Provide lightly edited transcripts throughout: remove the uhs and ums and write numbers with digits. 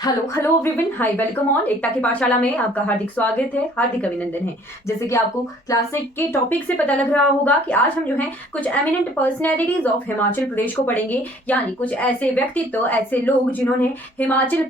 Hello hello everyone, hi, welcome on Ekta की पाठशाला में आपका हार्दिक स्वागत है, हार्दिक अभिनंदन है। जैसे कि आपको क्लासिक के टॉपिक से पता लग रहा होगा कि आज हम जो है कुछ eminent personalities of Himachal Pradesh को पढ़ेंगे, यानी कुछ ऐसे व्यक्तित्व, ऐसे लोग जिन्होंने हिमाचल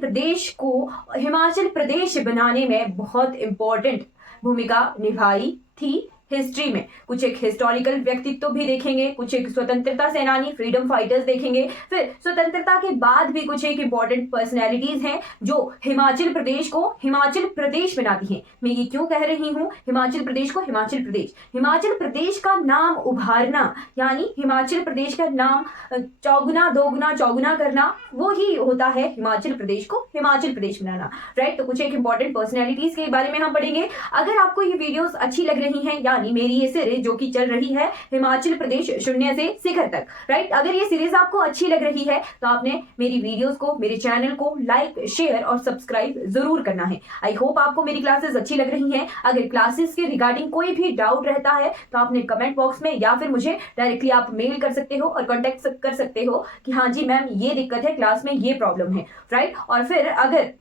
प्रदेश बनाने में बहुत इंपॉर्टेंट भूमिका निभाई थी। हिस्ट्री में कुछ एक हिस्टोरिकल व्यक्तित्व भी देखेंगे, कुछ एक स्वतंत्रता सेनानी, फ्रीडम फाइटर्स देखेंगे, फिर स्वतंत्रता के बाद भी कुछ एक इंपॉर्टेंट पर्सनैलिटीज हैं जो हिमाचल प्रदेश को हिमाचल प्रदेश बनाती हैं। मैं ये क्यों कह रही हूँ हिमाचल प्रदेश को हिमाचल प्रदेश का नाम उभारना, यानी हिमाचल प्रदेश का नाम चौगुना दोगुना चौगुना करना, वो ही होता है हिमाचल प्रदेश को हिमाचल प्रदेश बनाना। राइट, तो कुछ एक इंपॉर्टेंट पर्सनैलिटीज के बारे में हम पढ़ेंगे। अगर आपको ये वीडियोस अच्छी लग रही हैं, यानी मेरी ये सीरीज जो कि चल रही है हिमाचल प्रदेश शून्य से शिखर तक, राइट, अगर ये सीरीज आपको अच्छी लग रही है तो आपने मेरी वीडियोस को, मेरे चैनल को लाइक, शेयर और सब्सक्राइब जरूर करना है। आई होप आपको मेरी क्लासेस अच्छी लग रही हैं। अगर क्लासेस के रिगार्डिंग कोई भी डाउट रहता है तो आपने कमेंट बॉक्स में या फिर मुझे डायरेक्टली आप मेल कर सकते हो और कॉन्टेक्ट कर सकते हो कि हाँ जी मैम, ये दिक्कत है, क्लास में ये प्रॉब्लम है। राइट, और फिर अगर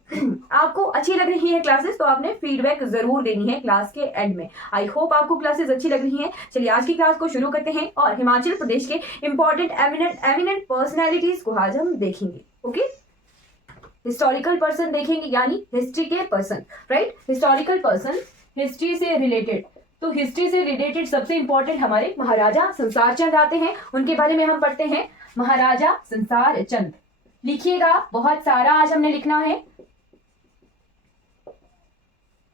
आपको अच्छी लग रही है क्लासेस तो आपने फीडबैक जरूर देनी है क्लास के एंड में। आई होप आपको क्लासेस अच्छी लग रही हैं। चलिए आज की क्लास को शुरू करते हैं और हिमाचल प्रदेश के इंपॉर्टेंट एमिनेंट पर्सनैलिटीज को आज हम देखेंगे। ओके, हिस्टोरिकल पर्सन देखेंगे, यानी हिस्ट्री के person. Right, historical person history से रिलेटेड, तो हिस्ट्री से रिलेटेड सबसे इंपॉर्टेंट हमारे महाराजा संसार चंद आते हैं। उनके बारे में हम पढ़ते हैं। महाराजा संसार चंद, लिखिएगा, बहुत सारा आज हमने लिखना है।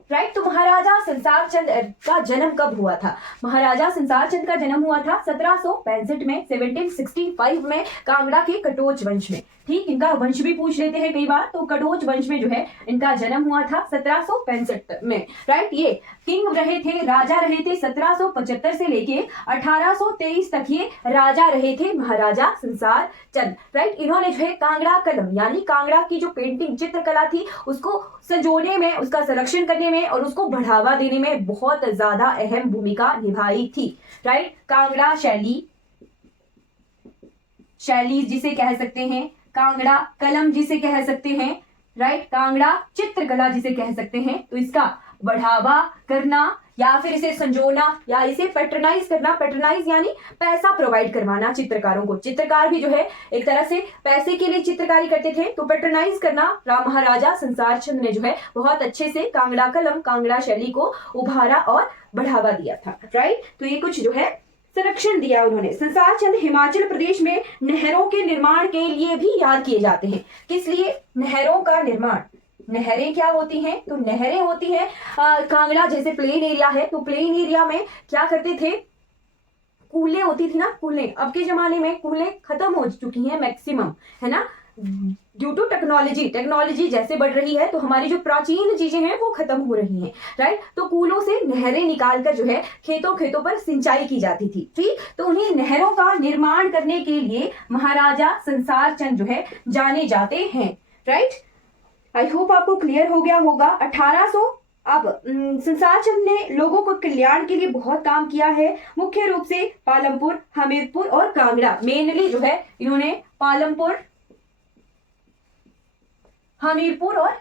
राइट, तो महाराजा संसार चंद का जन्म कब हुआ था? महाराजा संसार चंद का जन्म हुआ था 1765 में, 1765 में, कांगड़ा के कटोच वंश में। ठीक, इनका वंश भी पूछ लेते हैं कई बार, तो कटोच वंश में जो है इनका जन्म हुआ था 1765 में। राइट, ये किंग रहे थे, राजा रहे थे 1775 से लेके 1823 तक ये राजा रहे थे महाराजा संसार चंद। राइट, इन्होंने जो है कांगड़ा कलम, यानी कांगड़ा की जो पेंटिंग चित्रकला थी उसको संजोने में, उसका संरक्षण करने में और उसको बढ़ावा देने में बहुत ज्यादा अहम भूमिका निभाई थी। राइट, कांगड़ा शैली जिसे कह सकते हैं, कांगड़ा कलम जिसे कह सकते हैं, राइट, कांगड़ा चित्रकला जिसे कह सकते हैं, तो इसका बढ़ावा करना या फिर इसे संजोना या इसे पैट्रनाइज करना, पैट्रनाइज यानी पैसा प्रोवाइड करवाना चित्रकारों को। चित्रकार भी जो है एक तरह से पैसे के लिए चित्रकारी करते थे, तो पैट्रनाइज करना महाराजा संसार चंद ने जो है बहुत अच्छे से कांगड़ा कलम, कांगड़ा शैली को उभारा और बढ़ावा दिया था। राइट, तो ये कुछ जो है संरक्षण दिया उन्होंने। संसार चंद हिमाचल प्रदेश में नहरों के निर्माण के लिए भी याद किए जाते हैं। किस लिए? नहरों का निर्माण। नहरें क्या होती हैं? तो नहरें होती हैं कांगड़ा जैसे प्लेन एरिया है, तो प्लेन एरिया में क्या करते थे, कूलें होती थी ना, कूलें। अब के जमाने में कूलें खत्म हो चुकी हैं मैक्सिमम, है ना, ड्यू टू टेक्नोलॉजी जैसे बढ़ रही है तो हमारी जो प्राचीन चीजें हैं वो खत्म हो रही हैं। राइट, तो कूलों से नहरें निकालकर जो है खेतों पर सिंचाई की जाती थी। ठीक, तो उन्हीं नहरों का निर्माण करने के लिए महाराजा संसार चंद जो है जाने जाते हैं। राइट, आई होप आपको क्लियर हो गया होगा। 1800 अब संसार चंद ने लोगों को कल्याण के लिए बहुत काम किया है, मुख्य रूप से पालमपुर, हमीरपुर और कांगड़ा। मेनली जो है इन्होंने पालमपुर, हमीरपुर और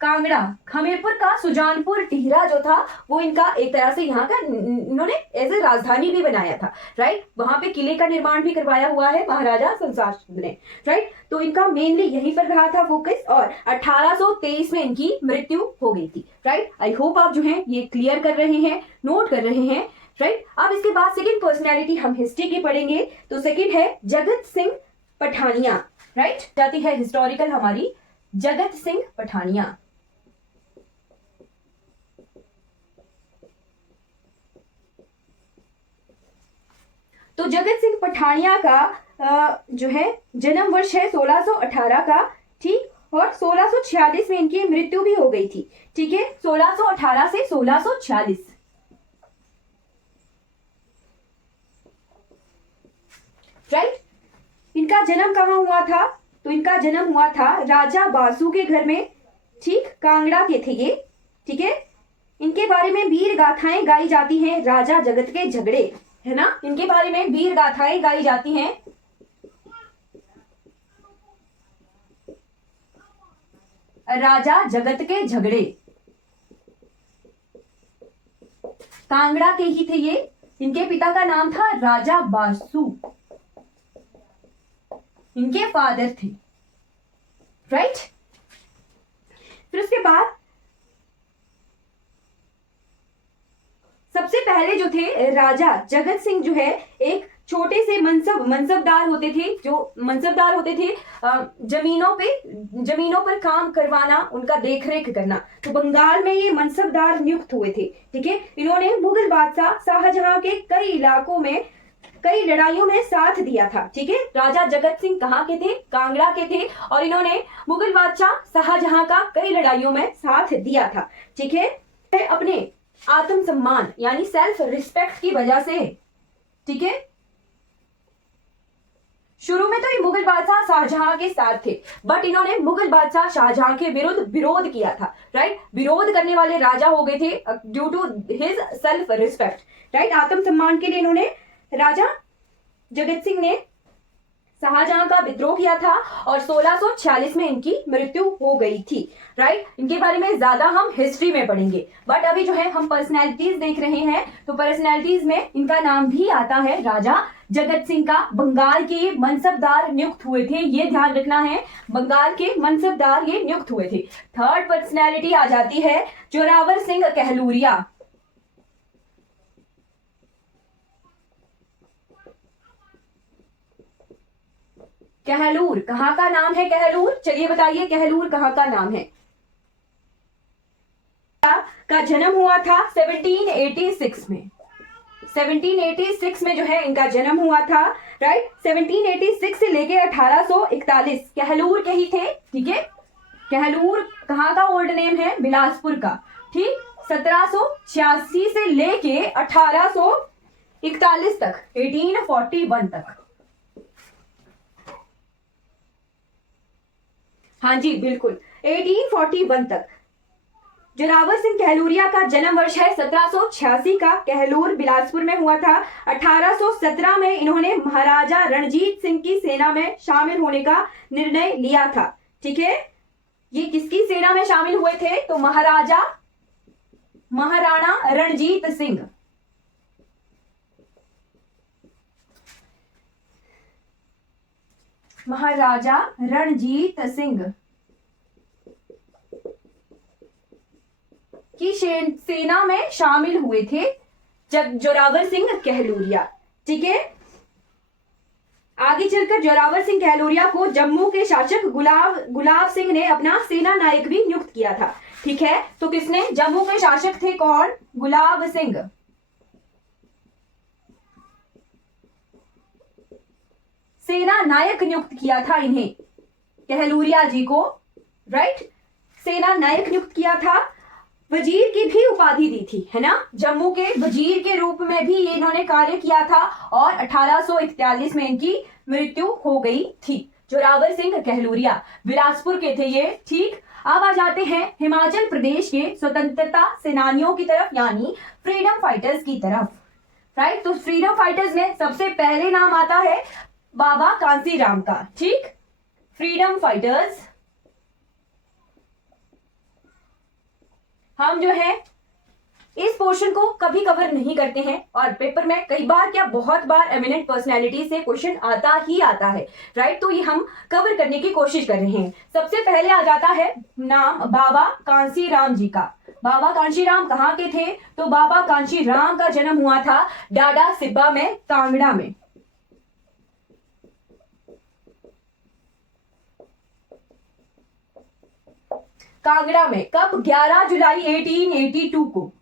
कांगड़ा, हमीरपुर का सुजानपुर टिहरा जो था वो इनका एक तरह से यहाँ का इन्होंने एज ए राजधानी भी बनाया था। राइट, वहां पे किले का निर्माण भी करवाया हुआ है महाराजा संसार चंद ने। राइट, तो इनका मेनली यहीं पर रहा था फोकस, और 1823 में इनकी मृत्यु हो गई थी। राइट, आई होप आप जो है ये क्लियर कर रहे हैं, नोट कर रहे हैं। राइट, अब इसके बाद सेकेंड पर्सनैलिटी हम हिस्ट्री की पढ़ेंगे, तो सेकेंड है जगत सिंह पठानिया। राइट, जाती है हिस्टोरिकल हमारी जगत सिंह पठानिया। तो जगत सिंह पठानिया का जो है जन्म वर्ष है 1618 का। ठीक, और 1646 में इनकी मृत्यु भी हो गई थी। ठीक है, 1618 से 1646। राइट, इनका जन्म कहाँ हुआ था? तो इनका जन्म हुआ था राजा बासु के घर में। ठीक, कांगड़ा के थे ये। ठीक है, इनके बारे में वीर गाथाएं गाई जाती हैं, राजा जगत के झगड़े, है ना, इनके बारे में वीर गाथाएं गाई जाती हैं। राजा जगत के झगड़े, कांगड़ा के ही थे ये। इनके पिता का नाम था राजा बासु, इनके फादर थे, राइट। फिर उसके बाद सबसे पहले जो थे राजा जगत सिंह जो है एक छोटे से मनसबदार होते थे, जो मनसबदार होते थे जमीनों पर काम करवाना, उनका देखरेख करना। तो बंगाल में ये मनसबदार नियुक्त हुए थे, ठीक है। इन्होंने मुगल बादशाह शाहजहां के कई इलाकों में कई लड़ाइयों में साथ दिया था, ठीक है। राजा जगत सिंह कहाँ के थे? कांगड़ा के थे, और इन्होंने मुगल बादशाह शाहजहां का कई लड़ाइयों में साथ दिया था, ठीक है। अपने आत्मसम्मान यानी सेल्फ रिस्पेक्ट की वजह से, ठीक है। शुरू में तो ये मुगल बादशाह शाहजहां के साथ थे, बट इन्होंने मुगल बादशाह शाहजहां के विरुद्ध विरोध किया था, राइट। विरोध करने वाले राजा हो गए थे due to his self respect, right. आत्मसम्मान के लिए इन्होंने, राजा जगत सिंह ने शाहजहां का विद्रोह किया था और 1646 में इनकी मृत्यु हो गई थी, राइट। इनके बारे में ज्यादा हम हिस्ट्री में पढ़ेंगे, बट अभी जो है हम पर्सनैलिटीज देख रहे हैं। तो पर्सनैलिटीज में इनका नाम भी आता है राजा जगत सिंह का। बंगाल के मनसबदार नियुक्त हुए थे, ये ध्यान रखना है, बंगाल के मनसबदार ये नियुक्त हुए थे। थर्ड पर्सनैलिटी आ जाती है जोरावर सिंह कहलूरिया। कहलूर कहाँ का नाम है? कहलूर, चलिए बताइए कहलूर कहाँ का नाम है? का जन्म हुआ था 1786 में। 1786 में जो है इनका जन्म हुआ था, राइट। 1786 से लेके 1841 कहलूर के ही थे, ठीक है। कहलूर कहाँ का ओल्ड नेम है? बिलासपुर का, ठीक। 1786 से लेके 1841 तक, 1841 तक। हाँ जी बिल्कुल, 1841 तक। जोरावर सिंह कहलूरिया का जन्म वर्ष है 1786 का, कहलूर बिलासपुर में हुआ था। 1817 में इन्होंने महाराजा रणजीत सिंह की सेना में शामिल होने का निर्णय लिया था, ठीक है। ये किसकी सेना में शामिल हुए थे? तो महाराणा रणजीत सिंह। महाराजा रणजीत सिंह की सेना में शामिल हुए थे जोरावर सिंह कहलूरिया, ठीक है। आगे चलकर जोरावर सिंह कहलूरिया को जम्मू के शासक गुलाब सिंह ने अपना सेना नायक भी नियुक्त किया था, ठीक है। तो किसने? जम्मू के शासक थे कौन? गुलाब सिंह। सेना नायक नियुक्त किया था इन्हें, कहलूरिया जी को, राइट। सेना नायक नियुक्त किया था। वजीर की भी उपाधि दी थी, है ना। जम्मू के वजीर के रूप में भी इन्होंने कार्य किया था और 1841 में इनकी मृत्यु हो गई थी। जोरावर सिंह कहलूरिया बिलासपुर के थे ये, ठीक। अब आ जाते हैं हिमाचल प्रदेश के स्वतंत्रता सेनानियों की तरफ, यानी फ्रीडम फाइटर्स की तरफ, राइट। तो फ्रीडम फाइटर्स में सबसे पहले नाम आता है बाबा कांसीराम का, ठीक। फ्रीडम फाइटर्स हम जो है इस पोर्शन को कभी कवर नहीं करते हैं, और पेपर में कई बार क्या बहुत बार एमिनेंट पर्सनैलिटी से क्वेश्चन आता ही आता है, राइट। तो ये हम कवर करने की कोशिश कर रहे हैं। सबसे पहले आ जाता है नाम बाबा कांसीराम जी का। बाबा कांशीराम कहाँ के थे? तो बाबा कांशीराम का जन्म हुआ था डाडा सिब्बा में, कांगड़ा में। कांगड़ा में कब? 11 जुलाई 1882 को,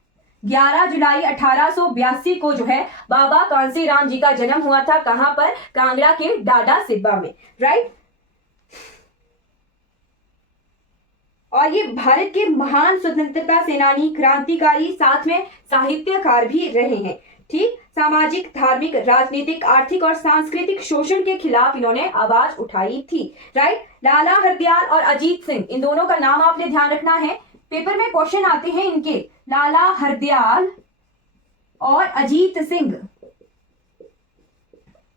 11 जुलाई 1882 को जो है बाबा कांसीराम जी का जन्म हुआ था। कहां पर? कांगड़ा के डाडा सिब्बा में, राइट। और ये भारत के महान स्वतंत्रता सेनानी, क्रांतिकारी, साथ में साहित्यकार भी रहे हैं, ठीक। सामाजिक, धार्मिक, राजनीतिक, आर्थिक और सांस्कृतिक शोषण के खिलाफ इन्होंने आवाज उठाई थी, राइट। लाला हरदयाल और अजीत सिंह, इन दोनों का नाम आपने ध्यान रखना है, पेपर में क्वेश्चन आते हैं इनके। लाला हरदयाल और अजीत सिंह।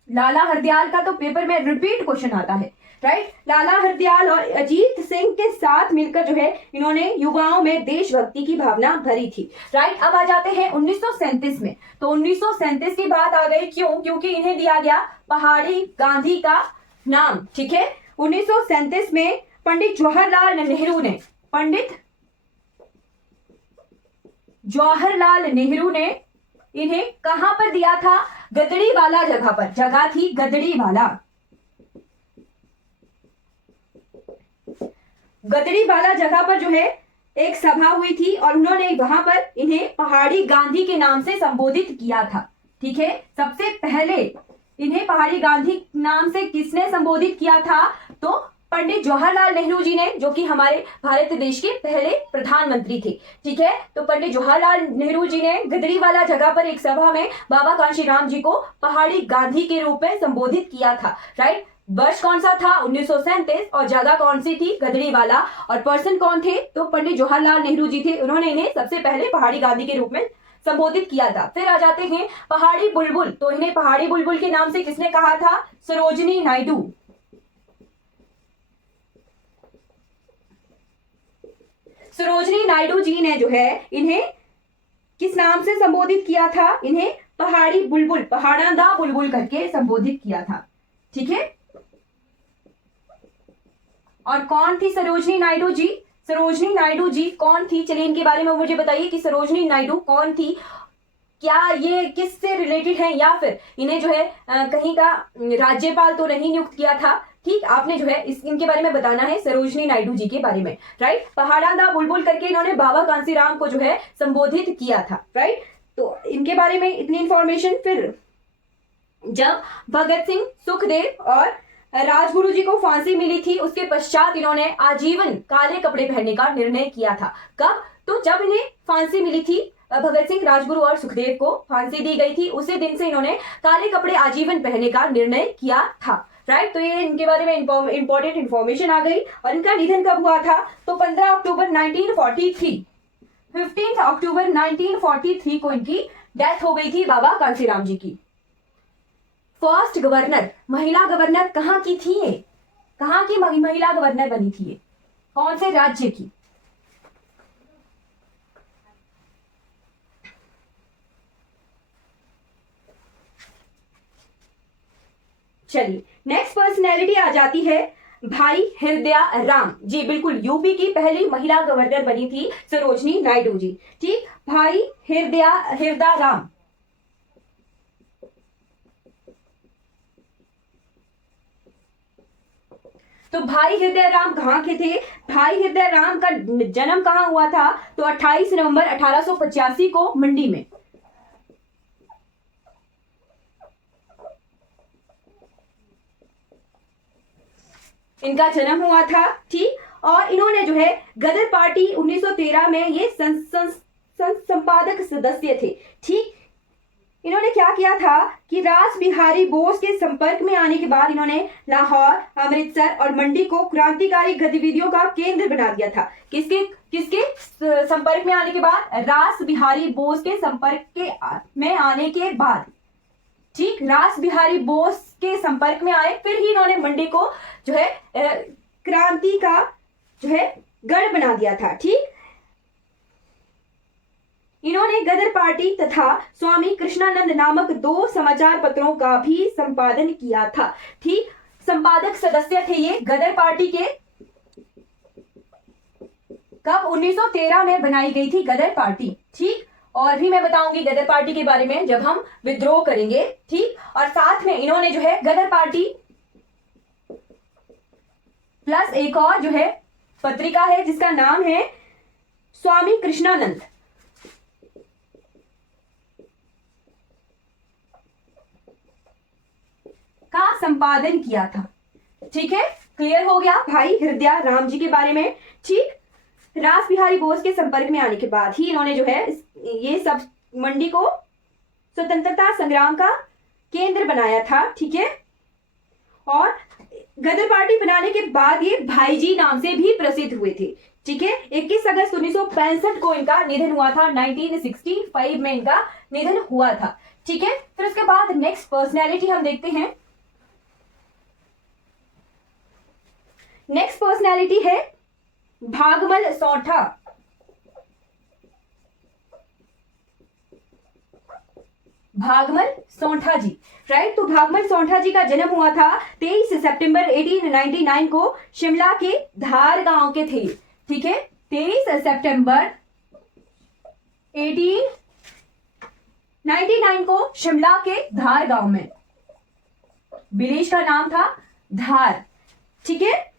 लाला हरदयाल का तो पेपर में रिपीट क्वेश्चन आता है, राइट। लाला हरदयाल और अजीत सिंह के साथ मिलकर जो है इन्होंने युवाओं में देशभक्ति की भावना भरी थी। राइट। अब आ जाते हैं 1937 में। तो 1937 की बात आ गई, क्यों? क्योंकि इन्हें दिया गया पहाड़ी गांधी का नाम। ठीक है। 1937 में पंडित जवाहरलाल नेहरू ने इन्हें कहां पर दिया था? गदड़ीवाला जगह पर। जगह थी गदड़ीवाला जगह पर जो है एक सभा हुई थी और उन्होंने वहां पर इन्हें पहाड़ी गांधी के नाम से संबोधित किया था। ठीक है। सबसे पहले इन्हें पहाड़ी गांधी नाम से किसने संबोधित किया था? तो पंडित जवाहरलाल नेहरू जी ने, जो कि हमारे भारत देश के पहले प्रधानमंत्री थे। ठीक है। तो पंडित जवाहरलाल नेहरू जी ने गदड़ीवाला जगह पर एक सभा में बाबा कांशीराम जी को पहाड़ी गांधी के रूप में संबोधित किया था। राइट। वर्ष कौन सा था? 1937। और जगह कौन सी थी? गदड़ीवाला। और पर्सन कौन थे? तो पंडित जवाहरलाल नेहरू जी थे। उन्होंने इन्हें सबसे पहले पहाड़ी गांधी के रूप में संबोधित किया था। फिर आ जाते हैं पहाड़ी बुलबुल। तो इन्हें पहाड़ी बुलबुल के नाम से किसने कहा था? सरोजिनी नायडू। सरोजिनी नायडू जी ने जो है इन्हें किस नाम से संबोधित किया था? इन्हें पहाड़ी बुलबुल, पहाड़ा दा बुलबुल करके संबोधित किया था। ठीक है। और कौन थी सरोजिनी नायडू जी? सरोजिनी नायडू जी कौन थी? चलिए इनके बारे में मुझे बताइए कि सरोजिनी नायडू कौन थी, क्या ये किससे रिलेटेड है, या फिर इन्हें जो है कहीं का राज्यपाल तो नहीं नियुक्त किया था। ठीक। आपने जो है इनके बारे में बताना है, सरोजिनी नायडू जी के बारे में। राइट। पहाड़ा दा बुलबुल करके इन्होंने बाबा कांसीराम को जो है संबोधित किया था। राइट। तो इनके बारे में इतनी इंफॉर्मेशन। फिर जब भगत सिंह, सुखदेव और राजगुरु जी को फांसी मिली थी, उसके पश्चात इन्होंने आजीवन काले कपड़े पहनने का निर्णय किया था। कब? तो जब इन्हें फांसी मिली थी, भगत सिंह, राजगुरु और सुखदेव को फांसी दी गई थी, उसी दिन से इन्होंने काले कपड़े आजीवन पहनने का निर्णय किया था। राइट। तो ये इनके बारे में इंपॉर्टेंट इंफॉर्मेशन आ गई। और इनका निधन कब हुआ था? तो 15 अक्टूबर 1943, 15 अक्टूबर 1943 को इनकी डेथ हो गई थी, बाबा कांसीराम जी की। फर्स्ट गवर्नर, महिला गवर्नर कहाँ की थी ये? कहाँ की महिला गवर्नर बनी थी ये? कौन से राज्य की? चलिए नेक्स्ट पर्सनैलिटी आ जाती है भाई हृदया राम जी। बिल्कुल, यूपी की पहली महिला गवर्नर बनी थी सरोजिनी नायडू जी। ठीक। भाई हृदया राम। तो भाई हृदय राम कहाँ के थे? भाई हृदय राम का जन्म कहाँ हुआ था? तो 28 नवंबर 1885 को मंडी में। इनका जन्म हुआ था। ठीक। और इन्होंने जो है गदर पार्टी 1913 में ये संपादक सदस्य थे। ठीक। इन्होंने क्या किया था कि रास बिहारी बोस के संपर्क में आने के बाद इन्होंने लाहौर, अमृतसर और मंडी को क्रांतिकारी गतिविधियों का केंद्र बना दिया था। किसके संपर्क में आने के बाद? रास बिहारी बोस के संपर्क में आने के बाद। ठीक। रास बिहारी बोस के संपर्क में आए, फिर ही इन्होंने मंडी को जो है क्रांति का जो है गढ़ बना दिया था। ठीक। इन्होंने गदर पार्टी तथा स्वामी कृष्णानंद नामक 2 समाचार पत्रों का भी संपादन किया था। ठीक। संपादक सदस्य थे ये गदर पार्टी के। कब? 1913 में बनाई गई थी गदर पार्टी। ठीक। और भी मैं बताऊंगी गदर पार्टी के बारे में जब हम विद्रोह करेंगे। ठीक। और साथ में इन्होंने जो है गदर पार्टी प्लस एक और जो है पत्रिका है जिसका नाम है स्वामी कृष्णानंद का संपादन किया था। ठीक है। क्लियर हो गया भाई हृदया राम जी के बारे में। ठीक। रास बिहारी बोस के संपर्क में आने के बाद ही इन्होंने जो है ये सब मंडी को स्वतंत्रता संग्राम का केंद्र बनाया था। ठीक है। और गदर पार्टी बनाने के बाद ये भाईजी नाम से भी प्रसिद्ध हुए थे। ठीक है। 21 अगस्त 1965 को इनका निधन हुआ था। 1965 में इनका निधन हुआ था। ठीक है। फिर उसके बाद नेक्स्ट पर्सनैलिटी हम देखते हैं नेक्स्ट पर्सनैलिटी है भागमल सौठा। भागमल सौठा जी, राइट। तो भागमल सौठा जी का जन्म हुआ था 23 सितंबर 1899 को शिमला के धार गांव के थे, ठीक है। 23 सितंबर 1899 को शिमला के धार गांव में, विलेज का नाम था धार, ठीक है,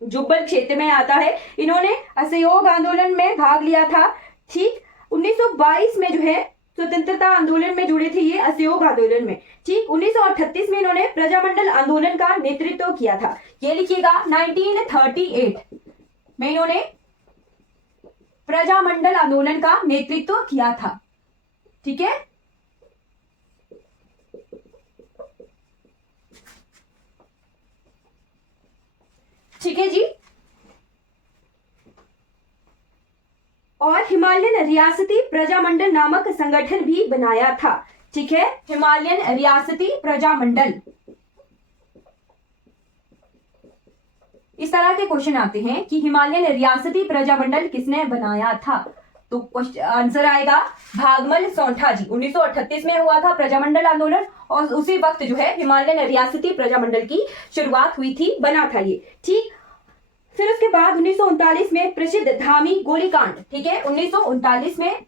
जुब्बल क्षेत्र में आता है। इन्होंने असहयोग आंदोलन में भाग लिया था, ठीक। 1922 में जो है स्वतंत्रता आंदोलन में जुड़े थे ये, असहयोग आंदोलन में, ठीक। 1938 में इन्होंने प्रजामंडल आंदोलन का नेतृत्व किया था। ये लिखिएगा 1938 में इन्होंने प्रजामंडल आंदोलन का नेतृत्व किया था, ठीक है। ठीक है जी। और हिमालयन रियासती प्रजामंडल नामक संगठन भी बनाया था, ठीक है। हिमालयन रियासती प्रजामंडल, इस तरह के क्वेश्चन आते हैं कि हिमालयन रियासती प्रजामंडल किसने बनाया था, तो आंसर आएगा भागमल सौठा जी। 1938 में हुआ था प्रजामंडल आंदोलन और उसी वक्त जो है हिमालयन रियासती प्रजामंडल की शुरुआत हुई थी, बना था ये, ठीक। फिर उसके बाद 1939 में प्रसिद्ध धामी गोलीकांड, ठीक है। 1939 में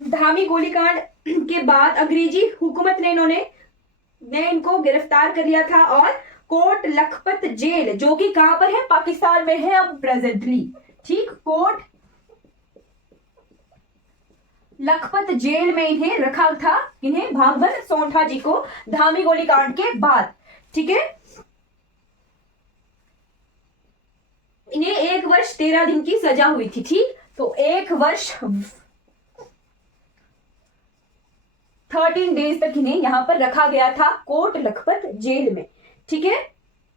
धामी गोलीकांड के बाद अंग्रेजी हुकूमत ने इनको गिरफ्तार कर लिया था और कोट लखपत जेल, जो कि कहां पर है, पाकिस्तान में है अब प्रेजेंटली, ठीक। कोट लखपत जेल में इन्हें रखा था, इन्हें भागमल सौठा जी को धामी गोलीकांड के बाद, ठीक है। इन्हें 1 वर्ष 13 दिन की सजा हुई थी, ठीक। तो 1 वर्ष 13 डेज तक इन्हें यहां पर रखा गया था कोट लखपत जेल में, ठीक है।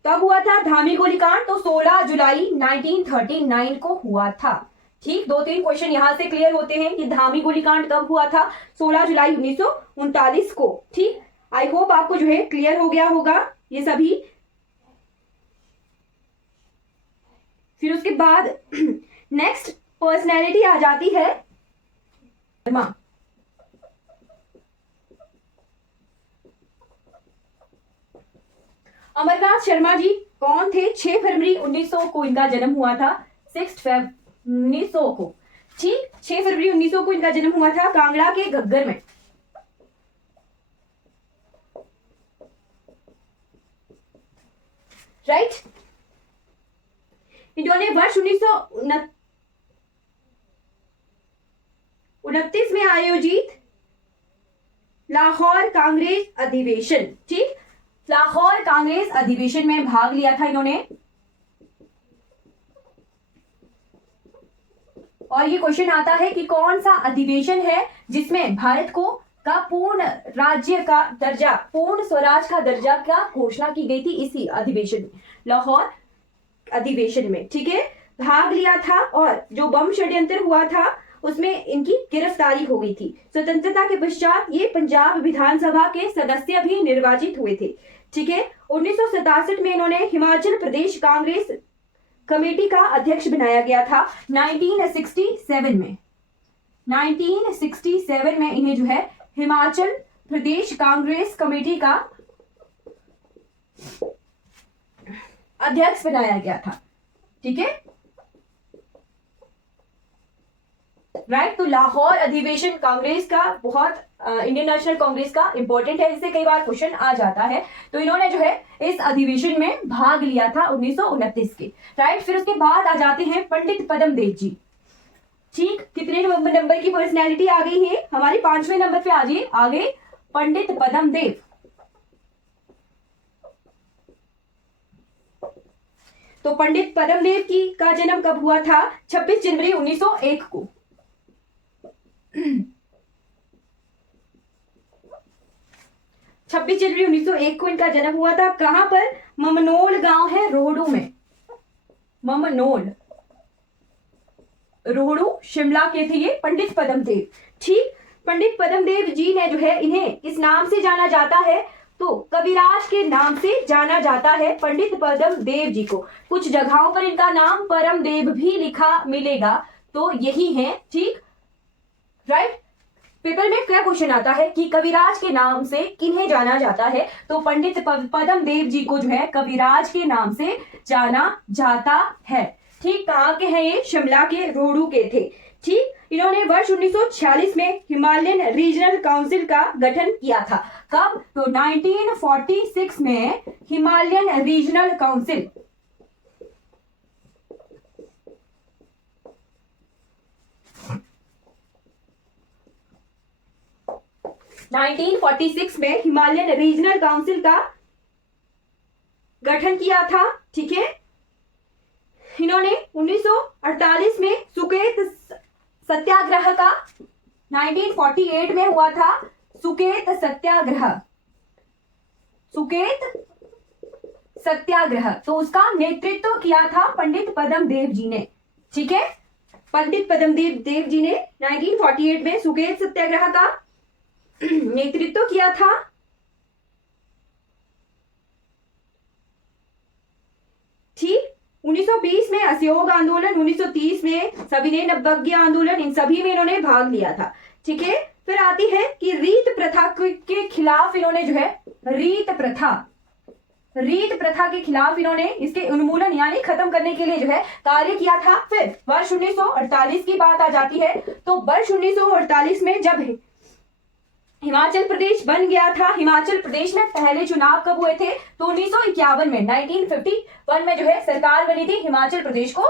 कब हुआ था धामी गोलीकांड, तो 16 जुलाई 1939 को हुआ था, ठीक। 2-3 क्वेश्चन यहां से क्लियर होते हैं कि धामी गोलीकांड कब हुआ था, 16 जुलाई 1939 को, ठीक। आई होप आपको जो है क्लियर हो गया होगा ये सभी। फिर उसके बाद नेक्स्ट पर्सनैलिटी आ जाती है अमरनाथ शर्मा जी। कौन थे? 6 फरवरी 1900 को इनका जन्म हुआ था, 6 फेब 1900 को, ठीक। 6 फरवरी 1900 को इनका जन्म हुआ था कांगड़ा के घग्गर में, राइट। इन्होंने वर्ष 1929 में आयोजित लाहौर कांग्रेस अधिवेशन, ठीक। लाहौर कांग्रेस अधिवेशन में भाग लिया था इन्होंने। और ये क्वेश्चन आता है कि कौन सा अधिवेशन है जिसमें भारत को का पूर्ण राज्य का दर्जा, पूर्ण स्वराज का दर्जा का घोषणा की गई थी, इसी अधिवेशन में, लाहौर अधिवेशन में, ठीक है, भाग लिया था। और जो बम षड्यंत्र हुआ था उसमें इनकी गिरफ्तारी हो गई थी। स्वतंत्रता के पश्चात ये पंजाब विधानसभा के सदस्य भी निर्वाचित हुए थे, ठीक है। 1967 में इन्होंने हिमाचल प्रदेश कांग्रेस कमेटी का अध्यक्ष बनाया गया था। 1967 में इन्हें जो है हिमाचल प्रदेश कांग्रेस कमेटी का अध्यक्ष बनाया गया था, ठीक है, राइट। तो लाहौर अधिवेशन कांग्रेस का बहुत इंडियन नेशनल कांग्रेस का इंपॉर्टेंट है, इससे कई बार क्वेश्चन आ जाता है। तो इन्होंने जो है इस अधिवेशन में भाग लिया था 1929 के, राइट। फिर उसके बाद आ जाते हैं पंडित पदम देव जी, ठीक। कितने नंबर की पर्सनैलिटी आ गई है हमारी? 5वें नंबर पे आ जाइए आगे, पंडित पदम देव। तो पंडित पदम देव की का जन्म कब हुआ था? 26 जनवरी 1901 को। 26 जनवरी 1901 को इनका जन्म हुआ था। कहां पर? ममनोल गांव है रोहड़ू में, ममनोल, रोहड़ू शिमला के थे ये पंडित पदम देव, ठीक। पंडित पद्मदेव जी ने जो है इन्हें किस नाम से जाना जाता है, तो कविराज के नाम से जाना जाता है पंडित पद्मदेव जी को। कुछ जगहों पर इनका नाम परमदेव भी लिखा मिलेगा, तो यही है, ठीक, राइट। पेपर में क्या क्वेश्चन आता है कि कविराज के नाम से किन्हें जाना जाता है, तो पंडित पद्मदेव जी को जो है कविराज के नाम से जाना जाता है, ठीक। कहाँ के हैं ये? शिमला के, रोहड़ू के थे, ठीक। इन्होंने वर्ष 1946 में हिमालयन रीजनल काउंसिल का गठन किया था। कब? तो 1946 में हिमालयन रीजनल काउंसिल, 1946 में हिमालयन रीजनल काउंसिल का गठन किया था, ठीक है। इन्होंने 1948 में सुकेत सत्याग्रह का, 1948 में हुआ था सुकेत सत्याग्रह, सुकेत सत्याग्रह, तो उसका नेतृत्व किया था पंडित पद्मदेव जी ने, ठीक है। पंडित पद्मदेव जी ने 1948 में सुकेत सत्याग्रह का नेतृत्व किया था, ठीक। 1920 में असहयोग आंदोलन, 1930 में सविनय नवबज्ञ आंदोलन, इन सभी में इन्होंने भाग लिया था, ठीक है। फिर आती है कि रीत प्रथा के खिलाफ इन्होंने जो है रीत प्रथा के खिलाफ इन्होंने इसके उन्मूलन यानी खत्म करने के लिए जो है कार्य किया था। फिर वर्ष 1948 की बात आ जाती है, तो वर्ष 1948 में जब हिमाचल प्रदेश बन गया था, हिमाचल प्रदेश में पहले चुनाव कब हुए थे, तो 1951 में, 1951 में जो है सरकार बनी थी, हिमाचल प्रदेश को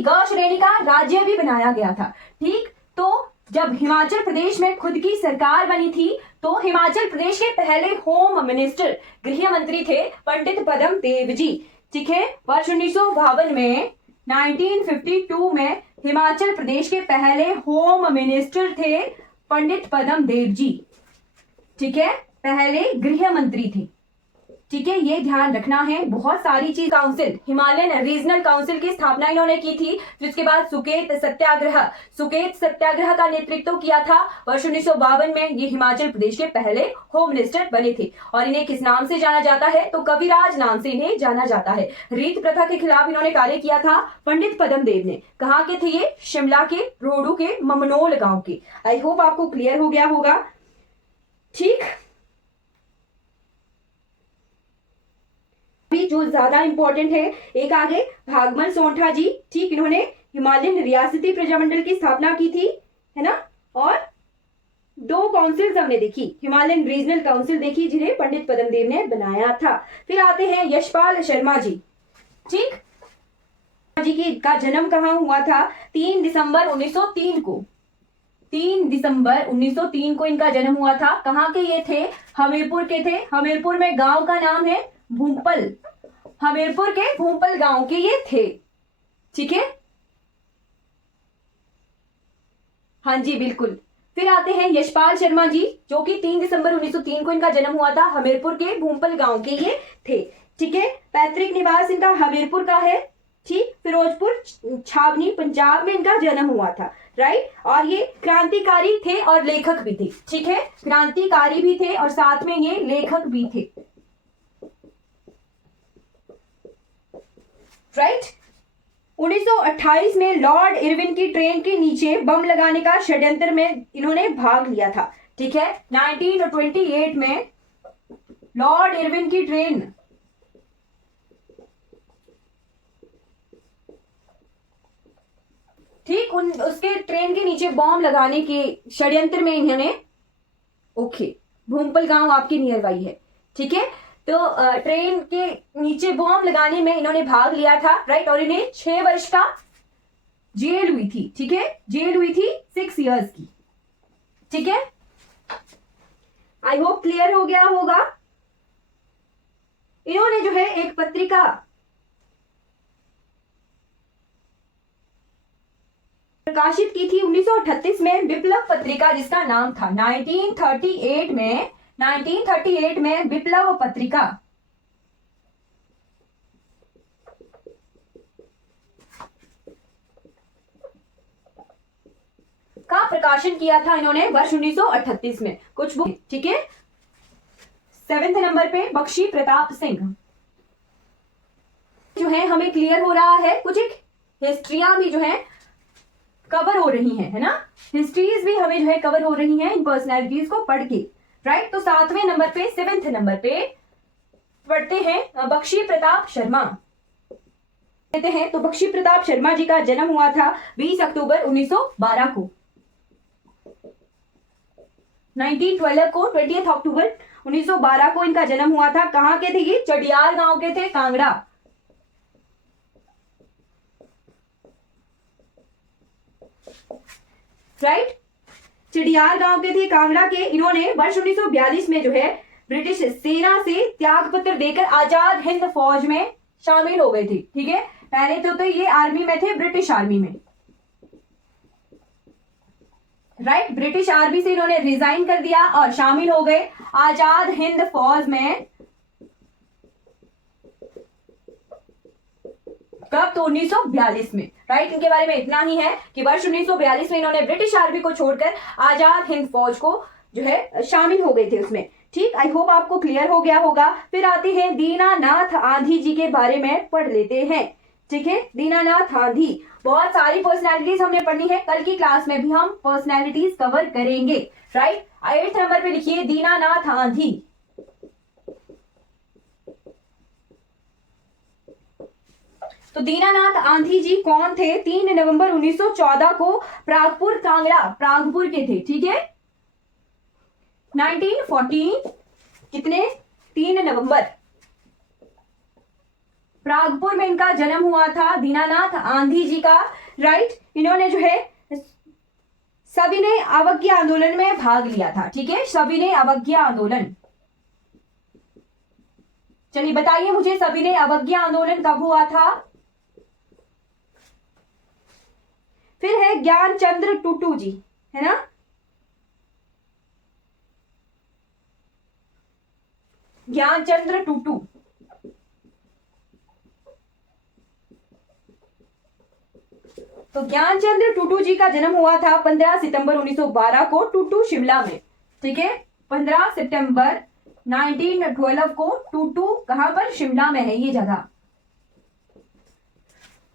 ग श्रेणी का राज्य भी बनाया गया था, ठीक। तो जब हिमाचल प्रदेश में खुद की सरकार बनी थी, तो हिमाचल प्रदेश के पहले होम मिनिस्टर, गृह मंत्री थे पंडित पद्मदेव जी, ठीक है। वर्ष 1952 में, 1952 में हिमाचल प्रदेश के पहले होम मिनिस्टर थे पंडित पद्मदेव जी, ठीक है, पहले गृह मंत्री थे, ठीक है। ये ध्यान रखना है, बहुत सारी चीज। काउंसिल, हिमालयन रीजनल काउंसिल की स्थापना इन्होंने की थी। जिसके बाद सुकेत सत्याग्रह का नेतृत्व किया था वर्ष 1952 में। ये हिमाचल प्रदेश के पहले होम मिनिस्टर बने थे और इन्हें किस नाम से जाना जाता है, तो कविराज नाम से इन्हें जाना जाता है। रीत प्रथा के खिलाफ इन्होंने कार्य किया था पंडित पद्मदेव ने। कहाँ के थे ये? शिमला के, रोहड़ू के, ममनोल गांव के। आई होप आपको क्लियर हो गया होगा, ठीक। भी जो ज्यादा इंपॉर्टेंट है, एक आगे भागमल सोंठा जी, ठीक, इन्होंने हिमालयन रियासती प्रजामंडल की स्थापना की थी, है ना। और दो काउंसिल्स हमने देखी, हिमालयन रीजनल काउंसिल देखी जिन्हें पंडित पद्मदेव ने बनाया था। फिर आते हैं यशपाल शर्मा जी, ठीक। जी का जन्म कहाँ हुआ था? 3 दिसंबर 1903 को, 3 दिसंबर 1903 को इनका जन्म हुआ था। कहाँ के ये थे? हमीरपुर के थे। हमीरपुर में गांव का नाम है भूमपल, हमीरपुर के भूमपल गांव के ये थे, ठीक है। हाँ जी बिल्कुल। फिर आते हैं यशपाल शर्मा जी, जो कि 3 दिसंबर 1903 को इनका जन्म हुआ था। हमीरपुर के भूमपल गांव के ये थे, ठीक है। पैतृक निवास इनका हमीरपुर का है, ठीक। फिरोजपुर छावनी पंजाब में इनका जन्म हुआ था, राइट। और ये क्रांतिकारी थे और लेखक भी थे, ठीक है। क्रांतिकारी भी थे और साथ में ये लेखक भी थे, राइट। 1928 में लॉर्ड इरविन की ट्रेन के नीचे बम लगाने का षड्यंत्र में इन्होंने भाग लिया था, ठीक है। 1928 में लॉर्ड इरविन की ट्रेन, ठीक, उसके ट्रेन के नीचे बम लगाने के षड्यंत्र में इन्होंने, ओके, भूमपल गांव आपके नियर बाई है, ठीक है। तो ट्रेन के नीचे बम लगाने में इन्होंने भाग लिया था, राइट। और इन्हें 6 वर्ष का जेल हुई थी, ठीक है। जेल हुई थी 6 इयर्स की, ठीक है। आई होप क्लियर हो गया होगा। इन्होंने जो है एक पत्रिका प्रकाशित की थी 1938 में, विप्लव पत्रिका, जिसका नाम था 1938 में विप्लव पत्रिका, का प्रकाशन किया था इन्होंने वर्ष 1938 में। कुछ बुक, ठीक है। 7th नंबर पे बख्शी प्रताप सिंह जो है हमें क्लियर हो रहा है, कुछ एक हिस्ट्रियां भी जो है कवर हो रही हैं, है ना, हिस्ट्रीज भी हमें जो है कवर हो रही हैं इन पर्सनैलिटीज को पढ़ के, राइट। तो 7वें नंबर पे 7th नंबर पे पढ़ते हैं बख्शी प्रताप शर्मा कहते हैं। तो बख्शी प्रताप शर्मा जी का जन्म हुआ था 20 अक्टूबर 1912 को, 1912 को 20 अक्टूबर 1912 को इनका जन्म हुआ था। कहां के थे ये? चडियार गांव के थे, कांगड़ा, राइट। चिड़ियार गांव के थे, कांगड़ा के। इन्होंने वर्ष 1942 में जो है ब्रिटिश सेना से त्याग पत्र देकर आजाद हिंद फौज में शामिल हो गए थे, ठीक है। पहले तो ये आर्मी में थे, ब्रिटिश आर्मी में, राइट। ब्रिटिश आर्मी से इन्होंने रिजाइन कर दिया और शामिल हो गए आजाद हिंद फौज में। कब? तो 1942 में, राइट। इनके बारे में इतना ही है कि वर्ष 1942 में इन्होंने ब्रिटिश आर्मी को छोड़कर आजाद हिंद फौज को जो है शामिल हो गए थे उसमें, ठीक। आई होप आपको क्लियर हो गया होगा। फिर आते हैं दीनानाथ आंधी जी के बारे में पढ़ लेते हैं, ठीक है। दीनानाथ आंधी, बहुत सारी पर्सनैलिटीज हमने पढ़नी है, कल की क्लास में भी हम पर्सनैलिटीज कवर करेंगे, राइट। 8th नंबर पे लिखिए दीनानाथ आंधी। तो दीनानाथ आंधी जी कौन थे? 3 नवंबर 1914 को प्रागपुर, कांगड़ा, प्रागपुर के थे, ठीक है। 1914 कितने? 3 नवंबर प्रागपुर में इनका जन्म हुआ था दीनानाथ आंधी जी का, राइट। इन्होंने जो है सविनय अवज्ञा आंदोलन में भाग लिया था, ठीक है। सविनय अवज्ञा आंदोलन, चलिए बताइए मुझे सविनय अवज्ञा आंदोलन कब हुआ था? फिर है ज्ञानचंद्र टूटू जी, है ना, ज्ञानचंद्र टूटू। तो ज्ञानचंद्र टूटू जी का जन्म हुआ था 15 सितंबर 1912 को टूटू, शिमला में, ठीक है। 15 सितंबर 1912 को टूटू, कहां पर? शिमला में है ये जगह,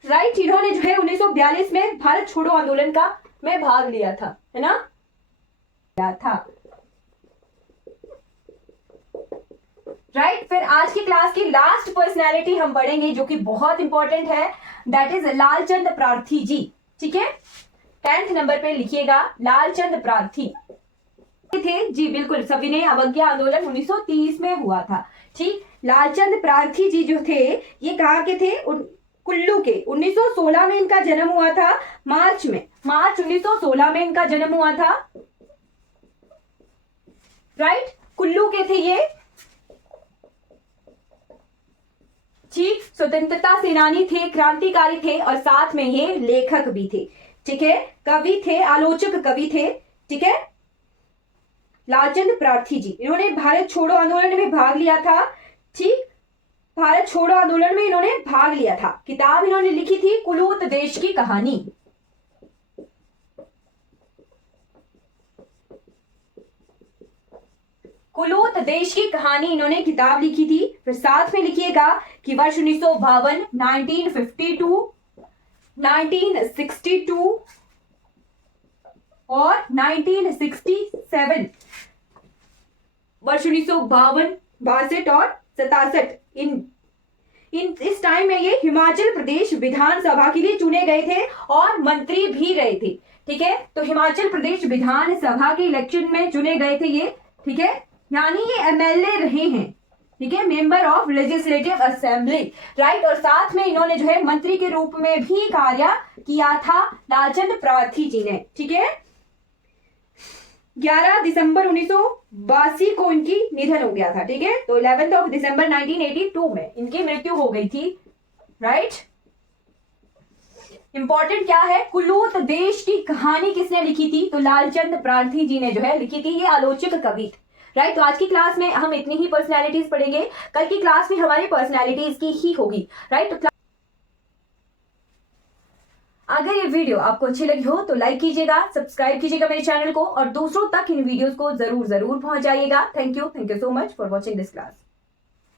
राइट। इन्होंने जो है 1942 में भारत छोड़ो आंदोलन का में भाग लिया था, है ना, राइट। फिर आज की क्लास की लास्ट पर्सनैलिटी हम पढ़ेंगे जो कि बहुत इंपॉर्टेंट है, दैट इज लालचंद प्रार्थी जी, ठीक है। 10th नंबर पे लिखिएगा लालचंद प्रार्थी थे जी, बिल्कुल। सविनय अवज्ञा आंदोलन 1930 में हुआ था, ठीक। लालचंद प्रार्थी जी जो थे ये कहाँ के थे? कुल्लू के। 1916 में इनका जन्म हुआ था, मार्च 1916 में इनका जन्म हुआ था, राइट। कुल्लू के थे ये, ठीक। स्वतंत्रता सेनानी थे, क्रांतिकारी थे और साथ में ये लेखक भी थे, ठीक है। कवि थे, आलोचक कवि थे, ठीक है। लालचंद प्रार्थी जी, इन्होंने भारत छोड़ो आंदोलन में भाग लिया था, ठीक। भारत छोड़ो आंदोलन में इन्होंने भाग लिया था। किताब इन्होंने लिखी थी कुलूत देश की कहानी, कुलूत देश की कहानी इन्होंने किताब लिखी थी। फिर साथ में लिखिएगा कि वर्ष 1952, 1952, 1962 और 1967, वर्ष 1952, 62 और 67, इस टाइम में ये हिमाचल प्रदेश विधानसभा के लिए चुने गए थे और मंत्री भी रहे थे, ठीक है। तो हिमाचल प्रदेश विधानसभा के इलेक्शन में चुने गए थे ये, ठीक है, यानी ये एमएलए रहे हैं, ठीक है, member of legislative assembly, right. और साथ में इन्होंने जो है मंत्री के रूप में भी कार्य किया था लालचंद प्रार्थी जी ने, ठीक है। 11 दिसंबर 1982 को इनकी निधन हो गया था, ठीक है। तो 11 दिसंबर 1982 में इनकी मृत्यु हो गई थी, राइट। इंपॉर्टेंट क्या है? कुलूत देश की कहानी किसने लिखी थी? तो लालचंद प्रार्थी जी ने जो है लिखी थी, ये आलोचक कवि थे, राइट। तो आज की क्लास में हम इतनी ही पर्सनैलिटीज पढ़ेंगे, कल की क्लास में हमारी पर्सनैलिटीज की ही होगी, राइट। तो अगर ये वीडियो आपको अच्छी लगी हो तो लाइक कीजिएगा, सब्सक्राइब कीजिएगा मेरे चैनल को और दूसरों तक इन वीडियोस को जरूर पहुंचाइएगा। Thank you so much for watching this class.